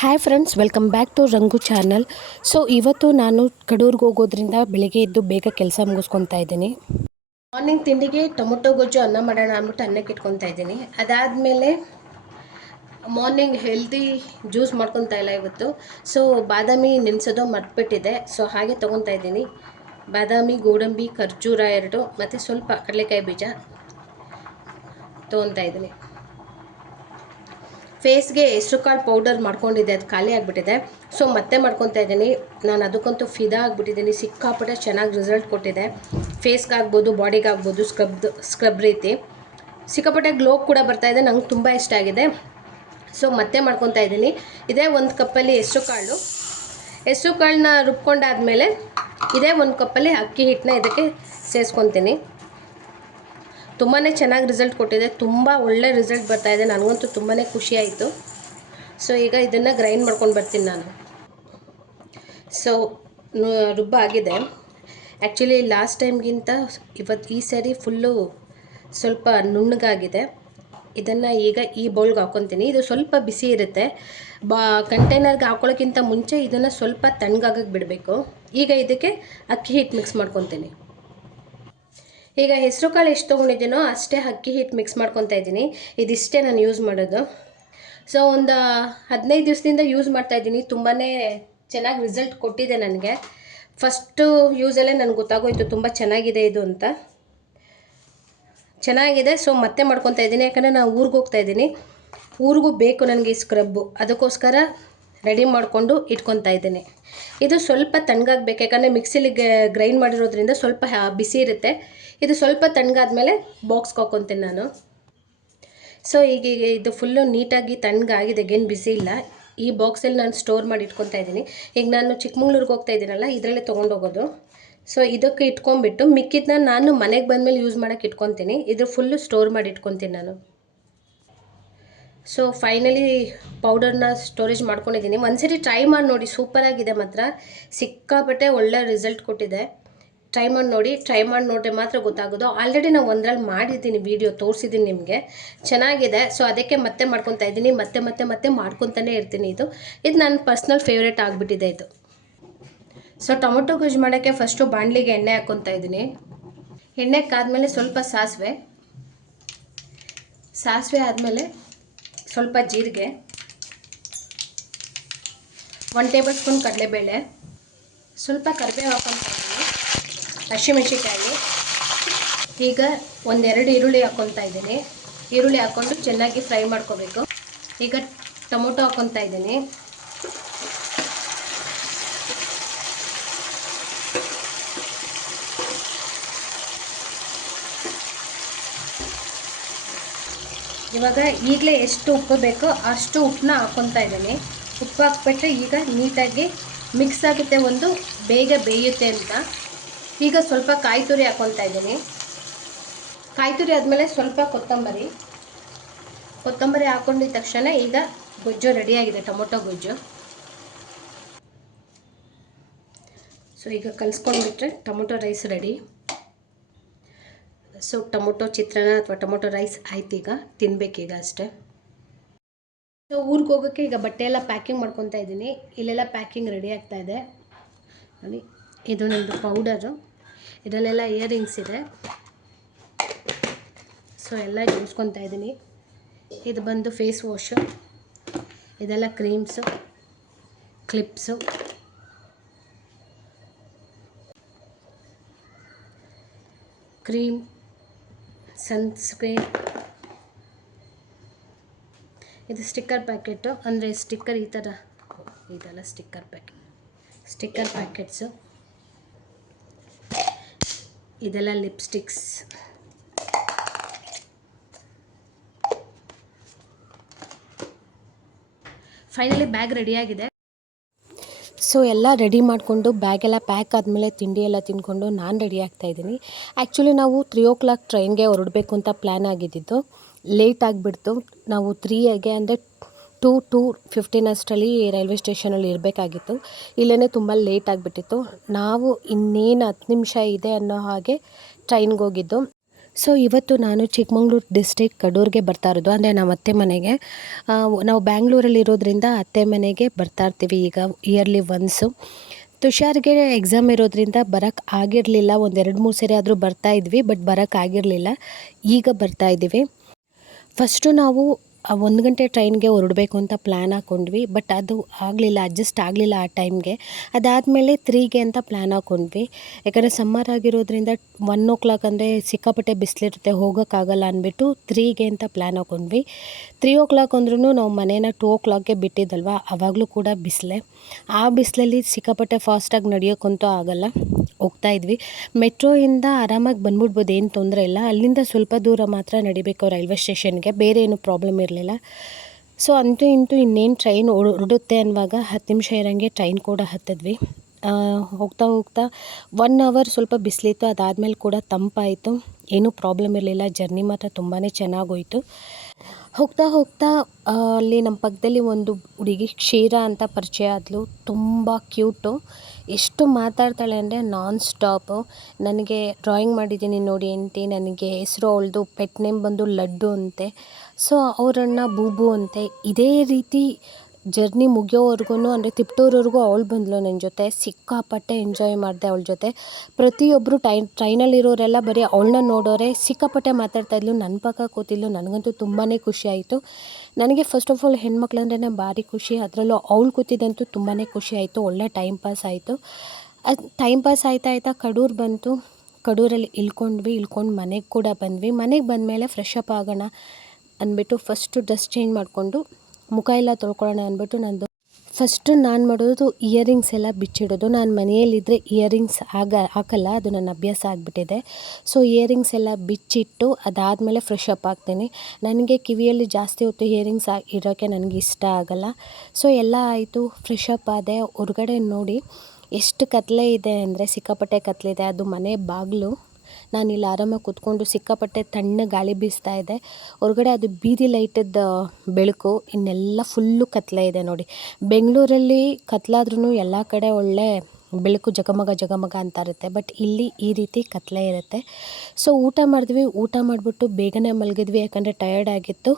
Hi friends, welcome back to Rangu channel. So ಇವತ್ತು ನಾನು ಕಡೂರಿಗೆ ಹೋಗೋದ್ರಿಂದ ಬೆಳಿಗ್ಗೆ ಎದ್ದು ಬೇಗ ಕೆಲಸ ಮುಗಿಸ್ಕೊತಾ ಇದ್ದೀನಿ. ಮಾರ್ನಿಂಗ್ ತಿಂಡಿಗೆ ಟೊಮೊಟೊ ಗೊಜ್ಜು ಅನ್ನ ಮಾಡೋಣ ಅಂದ್ಬಿಟ್ಟು ಅನ್ನಕ್ಕೆ ಇಟ್ಕೊತಾ ಇದ್ದೀನಿ. ಅದಾದಮೇಲೆ ಮಾರ್ನಿಂಗ್ ಹೆಲ್ದಿ ಜ್ಯೂಸ್ ಮಾಡ್ಕೊತಾ ಇಲ್ಲ ಇವತ್ತು. ಸೊ ಬಾದಾಮಿ ನೆನೆಸೋದು ಮರ್ತ್ಬಿಟ್ಟಿದೆ. ಸೊ ಹಾಗೆ ತೊಗೊತಾ ಇದ್ದೀನಿ. ಬಾದಾಮಿ, ಗೋಡಂಬಿ, ಖರ್ಜೂರ 2 ಮತ್ತು ಸ್ವಲ್ಪ ಕಡಲೆಕಾಯಿ ಬೀಜ ತೊಗೊತಾ ಇದ್ದೀನಿ. ಫೇಸ್ಗೆ ಹೆಸರುಕಾಳು ಪೌಡರ್ ಮಾಡ್ಕೊಂಡಿದ್ದೆ, ಅದು ಖಾಲಿ ಆಗಿಬಿಟ್ಟಿದೆ. ಸೊ ಮತ್ತೆ ಮಾಡ್ಕೊತಾ ಇದ್ದೀನಿ. ನಾನು ಅದಕ್ಕಂತೂ ಫಿದಾ ಆಗಿಬಿಟ್ಟಿದ್ದೀನಿ. ಸಿಕ್ಕಾಪಟ್ಟೆ ಚೆನ್ನಾಗಿ ರಿಸಲ್ಟ್ ಕೊಟ್ಟಿದೆ. ಫೇಸ್ಗಾಗ್ಬೋದು, ಬಾಡಿಗಾಗ್ಬೋದು, ಸ್ಕ್ರಬ್ ರೀತಿ ಸಿಕ್ಕಾಪಟ್ಟೆ ಗ್ಲೋ ಕೂಡ ಬರ್ತಾಯಿದೆ. ನಂಗೆ ತುಂಬ ಇಷ್ಟ ಆಗಿದೆ. ಸೊ ಮತ್ತೆ ಮಾಡ್ಕೊತಾ ಇದ್ದೀನಿ. ಇದೇ 1 ಕಪ್ಪಲ್ಲಿ ಹೆಸರು ಕಾಳನ್ನ ರುಬ್ಕೊಂಡಾದಮೇಲೆ ಇದೇ 1 ಕಪ್ಪಲ್ಲಿ ಅಕ್ಕಿ ಹಿಟ್ಟನ್ನ ಇದಕ್ಕೆ ಸೇರಿಸ್ಕೊತೀನಿ. ತುಂಬಾ ಚೆನ್ನಾಗಿ ರಿಸಲ್ಟ್ ಕೊಟ್ಟಿದೆ. ತುಂಬ ಒಳ್ಳೆ ರಿಸಲ್ಟ್ ಬರ್ತಾಯಿದೆ. ನನಗಂತೂ ತುಂಬಾ ಖುಷಿ ಆಯಿತು. ಸೊ ಈಗ ಇದನ್ನು ಗ್ರೈಂಡ್ ಮಾಡ್ಕೊಂಡು ಬರ್ತೀನಿ ನಾನು. ಸೊ ರುಬ್ಬ ಆಗಿದೆ. ಆ್ಯಕ್ಚುಲಿ ಲಾಸ್ಟ್ ಟೈಮ್ಗಿಂತ ಈ ಸಾರಿ ಫುಲ್ಲು ಸ್ವಲ್ಪ ನುಣ್ಣಗಾಗಿದೆ. ಇದನ್ನು ಈಗ ಈ ಬೌಲ್ಗೆ ಹಾಕ್ಕೊತೀನಿ. ಇದು ಸ್ವಲ್ಪ ಬಿಸಿ ಇರುತ್ತೆ. ಕಂಟೈನರ್ಗೆ ಹಾಕ್ಕೊಳ್ಳೋಕ್ಕಿಂತ ಮುಂಚೆ ಇದನ್ನು ಸ್ವಲ್ಪ ತಣ್ಣಗಾಗಕ್ಕೆ ಬಿಡಬೇಕು. ಈಗ ಇದಕ್ಕೆ ಅಕ್ಕಿ ಹಿಟ್ಟು ಮಿಕ್ಸ್ ಮಾಡ್ಕೊತೀನಿ. ಈಗ ಹೆಸರು ಕಾಳು ಎಷ್ಟು ತೊಗೊಂಡಿದ್ದೀನೋ ಅಷ್ಟೇ ಅಕ್ಕಿ ಹಿಟ್ಟು ಮಿಕ್ಸ್ ಮಾಡ್ಕೊತಾ ಇದ್ದೀನಿ. ಇದಿಷ್ಟೇ ನಾನು ಯೂಸ್ ಮಾಡೋದು. ಸೊ ಒಂದು 15 ದಿವಸದಿಂದ ಯೂಸ್ ಮಾಡ್ತಾಯಿದ್ದೀನಿ. ತುಂಬಾ ಚೆನ್ನಾಗಿ ರಿಸಲ್ಟ್ ಕೊಟ್ಟಿದೆ ನನಗೆ. ಫಸ್ಟು ಯೂಸಲ್ಲೇ ನನಗೆ ಗೊತ್ತಾಗೋಯ್ತು ತುಂಬ ಚೆನ್ನಾಗಿದೆ ಇದು ಅಂತ. ಚೆನ್ನಾಗಿದೆ. ಸೊ ಮತ್ತೆ ಮಾಡ್ಕೊತಾ ಇದ್ದೀನಿ. ಯಾಕಂದರೆ ನಾನು ಊರಿಗೆ ಹೋಗ್ತಾ ಇದ್ದೀನಿ. ಊರಿಗೂ ಬೇಕು ನನಗೆ ಈ ಸ್ಕ್ರಬ್ಬು. ಅದಕ್ಕೋಸ್ಕರ ರೆಡಿ ಮಾಡಿಕೊಂಡು ಇಟ್ಕೊತಾ ಇದ್ದೀನಿ. ಇದು ಸ್ವಲ್ಪ ತಣ್ಣಗಾಗಬೇಕು. ಯಾಕಂದರೆ ಮಿಕ್ಸಿಲಿ ಗ್ರೈಂಡ್ ಮಾಡಿರೋದ್ರಿಂದ ಸ್ವಲ್ಪ ಬಿಸಿ ಇರುತ್ತೆ. ಇದು ಸ್ವಲ್ಪ ತಣ್ಣಗಾದ್ಮೇಲೆ ಬಾಕ್ಸ್ಗೆ ಹಾಕ್ಕೊತೀನಿ ನಾನು. ಸೊ ಈಗ ಇದು ಫುಲ್ಲು ನೀಟಾಗಿ ತಣ್ಣಗಾಗಿದೆ, ಏನು ಬಿಸಿ ಇಲ್ಲ. ಈ ಬಾಕ್ಸಲ್ಲಿ ನಾನು ಸ್ಟೋರ್ ಮಾಡಿ ಇಟ್ಕೊತಾ ಇದ್ದೀನಿ. ಈಗ ನಾನು ಚಿಕ್ಕಮಂಗ್ಳೂರಿಗೆ ಹೋಗ್ತಾ ಇದ್ದೀನಲ್ಲ, ಇದರಲ್ಲೇ ತೊಗೊಂಡೋಗೋದು. ಸೊ ಇದಕ್ಕೆ ಇಟ್ಕೊಂಡ್ಬಿಟ್ಟು ಮಿಕ್ಕಿದ್ದನ್ನ ನಾನು ಮನೆಗೆ ಬಂದಮೇಲೆ ಯೂಸ್ ಮಾಡೋಕ್ಕೆ ಇಟ್ಕೊತೀನಿ. ಇದು ಫುಲ್ಲು ಸ್ಟೋರ್ ಮಾಡಿ ಇಟ್ಕೊತೀನಿ ನಾನು. ಸೊ ಫೈನಲಿ ಪೌಡರ್ನ ಸ್ಟೋರೇಜ್ ಮಾಡ್ಕೊಂಡಿದ್ದೀನಿ. ಒಂದ್ಸರಿ ಟ್ರೈ ಮಾಡಿ ನೋಡಿ, ಸೂಪರಾಗಿದೆ ಮಾತ್ರ. ಸಿಕ್ಕಾಪಟ್ಟೆ ಒಳ್ಳೆ ರಿಸಲ್ಟ್ ಕೊಟ್ಟಿದೆ. ಟ್ರೈ ಮಾಡಿ ನೋಡಿದ್ರೆ ಮಾತ್ರ ಗೊತ್ತಾಗೋದು. ಆಲ್ರೆಡಿ ನಾವು ಒಂದರಲ್ಲಿ ಮಾಡಿದ್ದೀನಿ, ವಿಡಿಯೋ ತೋರಿಸಿದ್ದೀನಿ ನಿಮಗೆ. ಚೆನ್ನಾಗಿದೆ. ಸೊ ಅದಕ್ಕೆ ಮತ್ತೆ ಮಾಡ್ಕೊತಾ ಇದ್ದೀನಿ. ಮತ್ತೆ ಮಾಡ್ಕೊತಾನೆ ಇರ್ತೀನಿ. ಇದು ನನ್ನ ಪರ್ಸ್ನಲ್ ಫೇವ್ರೇಟ್ ಆಗಿಬಿಟ್ಟಿದೆ ಇದು. ಸೊ ಟೊಮೊಟೊ ಗೊಜ್ಜು ಮಾಡೋಕ್ಕೆ ಫಸ್ಟು ಬಾಣಲಿಗೆ ಎಣ್ಣೆ ಹಾಕ್ಕೊತಾ ಇದ್ದೀನಿ. ಎಣ್ಣೆ ಕಾದ್ಮೇಲೆ ಸ್ವಲ್ಪ ಸಾಸಿವೆ ಆದಮೇಲೆ ಸ್ವಲ್ಪ ಜೀರಿಗೆ, 1 ಟೇಬಲ್ ಸ್ಪೂನ್ ಕಡಲೆಬೇಳೆ, ಸ್ವಲ್ಪ ಕರಿಬೇವು ಹಾಕ್ಕೊತಾ ಇದ್ದೀನಿ, ಹಸಿಮೆಣಸಿಕಾಯಿ. ಈಗ 1-2 ಈರುಳ್ಳಿ ಹಾಕ್ಕೊತಾ ಇದ್ದೀನಿ. ಈರುಳ್ಳಿ ಹಾಕ್ಕೊಂಡು ಚೆನ್ನಾಗಿ ಫ್ರೈ ಮಾಡ್ಕೋಬೇಕು. ಈಗ ಟೊಮೊಟೊ ಹಾಕ್ಕೊತಾ ಇದ್ದೀನಿ. ಇವಾಗ ಈಗಲೇ ಎಷ್ಟು ಉಪ್ಪು ಬೇಕೋ ಅಷ್ಟು ಉಪ್ಪನ್ನ ಹಾಕ್ಕೊತಾ ಇದ್ದೀನಿ. ಉಪ್ಪು ಹಾಕ್ಬಿಟ್ರೆ ಈಗ ನೀಟಾಗಿ ಮಿಕ್ಸ್ ಆಗುತ್ತೆ, ಒಂದು ಬೇಗ ಬೇಯುತ್ತೆ ಅಂತ. ಈಗ ಸ್ವಲ್ಪ ಕಾಯಿ ತುರಿ ಹಾಕ್ಕೊತಾ ಇದ್ದೀನಿ. ಕಾಯಿ ತುರಿ ಆದಮೇಲೆ ಸ್ವಲ್ಪ ಕೊತ್ತಂಬರಿ ಹಾಕ್ಕೊಂಡಿದ್ದ ತಕ್ಷಣ ಈಗ ಗೊಜ್ಜು ರೆಡಿಯಾಗಿದೆ, ಟೊಮೊಟೊ ಗೊಜ್ಜು. ಸೊ ಈಗ ಕಲಿಸ್ಕೊಂಡ್ಬಿಟ್ರೆ tomato rice ready. So tomato chitranna ಅಥವಾ ಟೊಮೊಟೊ ರೈಸ್ ಆಯ್ತು. ಈಗ ತಿನ್ನಬೇಕೀಗ ಅಷ್ಟೇ. ಸೊ ಊರಿಗೆ ಹೋಗೋಕ್ಕೆ ಈಗ ಬಟ್ಟೆ ಎಲ್ಲ ಪ್ಯಾಕಿಂಗ್ ಮಾಡ್ಕೊತಾ ಇದ್ದೀನಿ. ಇಲ್ಲೆಲ್ಲ ಪ್ಯಾಕಿಂಗ್ ರೆಡಿ ಆಗ್ತಾಯಿದೆ ನೋಡಿ. ಇದು ನಮ್ಮದು ಪೌಡರು, ಇದರಲ್ಲೆಲ್ಲ ಇಯರಿಂಗ್ಸ್ ಇದೆ. ಸೊ ಎಲ್ಲ ಜೋಡಿಸ್ಕೊತಾ ಇದ್ದೀನಿ. ಇದು ಬಂದು ಫೇಸ್ ವಾಶು, ಇದೆಲ್ಲ ಕ್ರೀಮ್ಸು, ಕ್ಲಿಪ್ಸು, ಕ್ರೀಮ್, ಸನ್ಸ್ಕ್ರೀನ್. ಇದು ಸ್ಟಿಕ್ಕರ್ ಪ್ಯಾಕೆಟು, ಅಂದರೆ ಸ್ಟಿಕ್ಕರ್ ಇದೆಲ್ಲ ಸ್ಟಿಕ್ಕರ್ ಪ್ಯಾಕೆಟ್ಸು. ಇದೆಲ್ಲ ಲಿಪ್ಸ್ಟಿಕ್ಸ್. ಫೈನಲಿ ಬ್ಯಾಗ್ ರೆಡಿಯಾಗಿದೆ. ಸೊ ಎಲ್ಲ ರೆಡಿ ಮಾಡಿಕೊಂಡು ಬ್ಯಾಗೆಲ್ಲ ಪ್ಯಾಕ್ ಆದಮೇಲೆ ತಿಂಡಿ ಎಲ್ಲ ತಿಂದ್ಕೊಂಡು ನಾನು ರೆಡಿ ಆಗ್ತಾಯಿದ್ದೀನಿ. ಆ್ಯಕ್ಚುಲಿ ನಾವು 3 o'clock ಟ್ರೈನ್ಗೆ ಹೊರಡಬೇಕು ಅಂತ ಪ್ಲ್ಯಾನ್ ಆಗಿದ್ದಿದ್ದು. ಲೇಟ್ ಆಗಿಬಿಡ್ತು. ನಾವು 3ಗೆ ಅಂದರೆ 2:15 ಅಷ್ಟರಲ್ಲಿ ರೈಲ್ವೆ ಸ್ಟೇಷನಲ್ಲಿ ಇರಬೇಕಾಗಿತ್ತು. ಇಲ್ಲೇ ತುಂಬ ಲೇಟ್ ಆಗಿಬಿಟ್ಟಿತ್ತು. ನಾವು ಇನ್ನೇನು 10 ನಿಮಿಷ ಇದೆ ಅನ್ನೋ ಹಾಗೆ ಟ್ರೈನ್ಗೆ ಹೋಗಿದ್ದು. ಸೊ ಇವತ್ತು ನಾನು ಚಿಕ್ಕಮಂಗ್ಳೂರು ಡಿಸ್ಟ್ರಿಕ್ಟ್ ಕಡೂರಿಗೆ ಬರ್ತಾ ಇರೋದು, ಅಂದರೆ ನಮ್ಮ ಅತ್ತೆ ಮನೆಗೆ. ನಾವು ಬ್ಯಾಂಗ್ಳೂರಲ್ಲಿ ಇರೋದ್ರಿಂದ ಅತ್ತೆ ಮನೆಗೆ ಬರ್ತಾ ಇರ್ತೀವಿ ಈಗ ಇಯರ್ಲಿ ಒನ್ಸು. ತುಷಾರ್ಗೆ ಎಕ್ಸಾಮ್ ಇರೋದ್ರಿಂದ ಬರೋಕ್ಕೆ ಆಗಿರಲಿಲ್ಲ, ಒಂದು 2-3 ಸರಿ ಆದರೂ ಬರ್ತಾ ಇದ್ವಿ, ಬಟ್ ಬರೋಕ್ಕೆ ಆಗಿರಲಿಲ್ಲ. ಈಗ ಬರ್ತಾ ಇದ್ದೀವಿ. ಫಸ್ಟು ನಾವು 1 ಗಂಟೆ ಟ್ರೈನ್ಗೆ ಹೊರಡಬೇಕು ಅಂತ ಪ್ಲ್ಯಾನ್ ಹಾಕ್ಕೊಂಡ್ವಿ, ಬಟ್ ಅದು ಆಗಲಿಲ್ಲ, ಅಡ್ಜಸ್ಟ್ ಆಗಲಿಲ್ಲ ಆ ಟೈಮ್ಗೆ. ಅದಾದಮೇಲೆ 3ಗೆ ಅಂತ ಪ್ಲ್ಯಾನ್ ಹಾಕ್ಕೊಂಡ್ವಿ. ಯಾಕಂದರೆ ಸಮ್ಮರ್ ಆಗಿರೋದ್ರಿಂದ 1 ಓ ಕ್ಲಾಕ್ ಅಂದರೆ ಸಿಕ್ಕಾಪಟ್ಟೆ ಬಿಸಿಲಿರುತ್ತೆ, ಹೋಗೋಕ್ಕಾಗಲ್ಲ ಅಂದ್ಬಿಟ್ಟು 3ಗೆ ಅಂತ ಪ್ಲ್ಯಾನ್ ಹಾಕ್ಕೊಂಡ್ವಿ. 3 ಓ ಕ್ಲಾಕ್ ಅಂದ್ರೂ ನಾವು ಮನೇನ 2 ಓ ಕ್ಲಾಕ್ಗೆ ಬಿಟ್ಟಿದ್ದಲ್ವ, ಆವಾಗಲೂ ಕೂಡ ಬಿಸಿಲೇ. ಆ ಬಿಸಿಲಲ್ಲಿ ಸಿಕ್ಕಾಪಟ್ಟೆ ಫಾಸ್ಟಾಗಿ ನಡೆಯೋಕ್ಕಂತೂ ಆಗಲ್ಲ, ಹೋಗ್ತಾ ಇದ್ವಿ. ಮೆಟ್ರೋಯಿಂದ ಆರಾಮಾಗಿ ಬಂದ್ಬಿಡ್ಬೋದು, ಏನು ತೊಂದರೆ ಇಲ್ಲ. ಅಲ್ಲಿಂದ ಸ್ವಲ್ಪ ದೂರ ಮಾತ್ರ ನಡಿಬೇಕು ರೈಲ್ವೆ ಸ್ಟೇಷನ್ಗೆ, ಬೇರೆ ಏನೂ ಪ್ರಾಬ್ಲಮ್ ಇರಲಿಲ್ಲ. ಸೊ ಅಂತೂ ಇಂತೂ ಇನ್ನೇನು ಟ್ರೈನ್ ಹೊರಡುತ್ತೆ ಅನ್ನುವಾಗ 10 ನಿಮಿಷ ಇರೋಂಗೆ ಟ್ರೈನ್ ಕೂಡ ಹತ್ತಿದ್ವಿ. ಹೋಗ್ತಾ ಹೋಗ್ತಾ 1 ಅವರ್ ಸ್ವಲ್ಪ ಬಿಸಿಲಿತ್ತು, ಅದಾದಮೇಲೆ ಕೂಡ ತಂಪಾಯಿತು, ಏನೂ ಪ್ರಾಬ್ಲಮ್ ಇರಲಿಲ್ಲ. ಜರ್ನಿ ಮಾತ್ರ ತುಂಬಾ ಚೆನ್ನಾಗೋಯಿತು. ಹೋಗ್ತಾ ಹೋಗ್ತಾ ಅಲ್ಲಿ ನಮ್ಮ ಪಕ್ಕದಲ್ಲಿ ಒಂದು ಹುಡುಗಿ ಕ್ಷೀರ ಅಂತ ಪರಿಚಯ ಆದಳು. ತುಂಬ ಕ್ಯೂಟು, ಎಷ್ಟು ಮಾತಾಡ್ತಾಳೆ ಅಂದರೆ ನಾನ್ ಸ್ಟಾಪು. ನನಗೆ ಡ್ರಾಯಿಂಗ್ ಮಾಡಿದ್ದೀನಿ ನೋಡಿ ಆಂಟಿ, ನನಗೆ ಹೆಸರು ಅವಳದು ಪೆಟ್ ನೇಮ್ ಬಂದು ಲಡ್ಡು ಅಂತೆ. ಸೊ ಅವರನ್ನು ಬೂಬು ಅಂತೆ. ಇದೇ ರೀತಿ ಜರ್ನಿ ಮುಗಿಯೋವರೆಗೂ, ಅಂದರೆ ತಿಪ್ಟೂರ್ವರೆಗೂ ಅವಳು ಬಂದಳು ನನ್ನ ಜೊತೆ. ಸಿಕ್ಕಾಪಟ್ಟೆ ಎಂಜಾಯ್ ಮಾಡಿದೆ ಅವಳ ಜೊತೆ. ಪ್ರತಿಯೊಬ್ಬರು ಟ್ರೈನಲ್ಲಿರೋರೆಲ್ಲ ಬರೀ ಅವಳನ್ನ ನೋಡೋರೆ, ಸಿಕ್ಕಾಪಟ್ಟೆ ಮಾತಾಡ್ತಾಯಿದ್ಲು, ನನ್ನ ಪಕ್ಕ ಕೂತಿದ್ಲು. ನನಗಂತೂ ತುಂಬಾ ಖುಷಿ ಆಯಿತು. ನನಗೆ ಫಸ್ಟ್ ಆಫ್ ಆಲ್ ಹೆಣ್ಮಕ್ಳು ಅಂದ್ರೇ ಭಾರಿ ಖುಷಿ, ಅದರಲ್ಲೂ ಅವಳು ಕೂತಿದ್ದಂತೂ ತುಂಬಾ ಖುಷಿ ಆಯಿತು. ಒಳ್ಳೆ ಟೈಮ್ ಪಾಸ್ ಆಯಿತು. ಅದು ಟೈಮ್ ಪಾಸ್ ಆಯ್ತಾ ಕಡೂರು ಬಂತು. ಕಡೂರಲ್ಲಿ ಇಳ್ಕೊಂಡು ಮನೆಗೆ ಕೂಡ ಬಂದ್ವಿ. ಮನೆಗೆ ಬಂದಮೇಲೆ ಫ್ರೆಶ್ ಅಪ್ ಆಗೋಣ ಅಂದ್ಬಿಟ್ಟು ಫಸ್ಟು ಡ್ರೆಸ್ ಚೇಂಜ್ ಮಾಡಿಕೊಂಡು ಮುಖ ಎಲ್ಲ ತೊಳ್ಕೊಳ್ಳೋಣ ಅಂದ್ಬಿಟ್ಟು ಫಸ್ಟು ನಾನು ಮಾಡೋದು ಇಯರಿಂಗ್ಸ್ ಎಲ್ಲ ಬಿಚ್ಚಿಡೋದು. ನಾನು ಮನೆಯಲ್ಲಿದ್ದರೆ ಇಯರಿಂಗ್ಸ್ ಹಾಕಲ್ಲ, ಅದು ನನ್ನ ಅಭ್ಯಾಸ ಆಗಿಬಿಟ್ಟಿದೆ. ಸೊ ಇಯರಿಂಗ್ಸ್ ಎಲ್ಲ ಬಿಚ್ಚಿಟ್ಟು ಅದಾದಮೇಲೆ ಫ್ರೆಶ್ ಅಪ್ ಆಗ್ತೀನಿ. ನನಗೆ ಕಿವಿಯಲ್ಲಿ ಜಾಸ್ತಿ ಹೊತ್ತು ಇಯರಿಂಗ್ಸ್ ಇರೋಕ್ಕೆ ನನಗೆ ಇಷ್ಟ ಆಗಲ್ಲ. ಸೊ ಎಲ್ಲ ಆಯಿತು, ಫ್ರೆಶ್ ಅಪ್ ಆದೆ. ಹೊರಗಡೆ ನೋಡಿ ಎಷ್ಟು ಕತ್ಲೆ ಇದೆ ಅಂದರೆ ಸಿಕ್ಕಾಪಟ್ಟೆ ಕತ್ಲಿದೆ. ಅದು ಮನೆ ಬಾಗಿಲು. ನಾನಿಲ್ಲಿ ಆರಾಮಾಗಿ ಕೂತ್ಕೊಂಡು ಸಿಕ್ಕಾಪಟ್ಟೆ ತಣ್ಣ ಗಾಳಿ ಬೀಸ್ತಾ ಇದೆ. ಹೊರಗಡೆ ಅದು ಬೀದಿ ಲೈಟದ್ದು ಬೆಳಕು, ಇನ್ನೆಲ್ಲ ಫುಲ್ಲು ಕತ್ಲೆ ಇದೆ ನೋಡಿ. ಬೆಂಗಳೂರಲ್ಲಿ ಕತ್ಲಾದ್ರೂ ಎಲ್ಲ ಕಡೆ ಒಳ್ಳೆ ಬೆಳಕು ಜಗಮಗ ಅಂತ ಇರುತ್ತೆ, ಬಟ್ ಇಲ್ಲಿ ಈ ರೀತಿ ಕತ್ಲೆ ಇರುತ್ತೆ. ಸೊ ಊಟ ಮಾಡಿದ್ವಿ, ಊಟ ಮಾಡಿಬಿಟ್ಟು ಬೇಗನೆ ಮಲಗಿದ್ವಿ, ಯಾಕಂದರೆ ಟಯರ್ಡ್ ಆಗಿತ್ತು.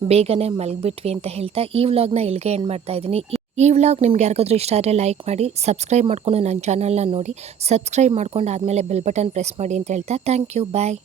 ಬೇಗನೆ ಮಲಗಿಬಿಟ್ವಿ ಅಂತ ಹೇಳ್ತಾ ಈ ವ್ಲಾಗ್ನ ಇಲ್ಲಿಗೆ ಎಂಡ್ ಮಾಡ್ತಾಯಿದ್ದೀನಿ. ಈ ವ್ಲಾಗ್ ನಿಮ್ಗೆ ಯಾರಿಗಾದ್ರೂ ಇಷ್ಟ ಆದರೆ ಲೈಕ್ ಮಾಡಿ, ಸಬ್ಸ್ಕ್ರೈಬ್ ಮಾಡಿಕೊಂಡು ನನ್ನ ಚಾನಲ್ನ ನೋಡಿ. ಸಬ್ಸ್ಕ್ರೈಬ್ ಮಾಡ್ಕೊಂಡು ಆದಮೇಲೆ ಬೆಲ್ ಬಟನ್ ಪ್ರೆಸ್ ಮಾಡಿ ಅಂತ ಹೇಳ್ತಾ ಥ್ಯಾಂಕ್ ಯು, ಬಾಯ್.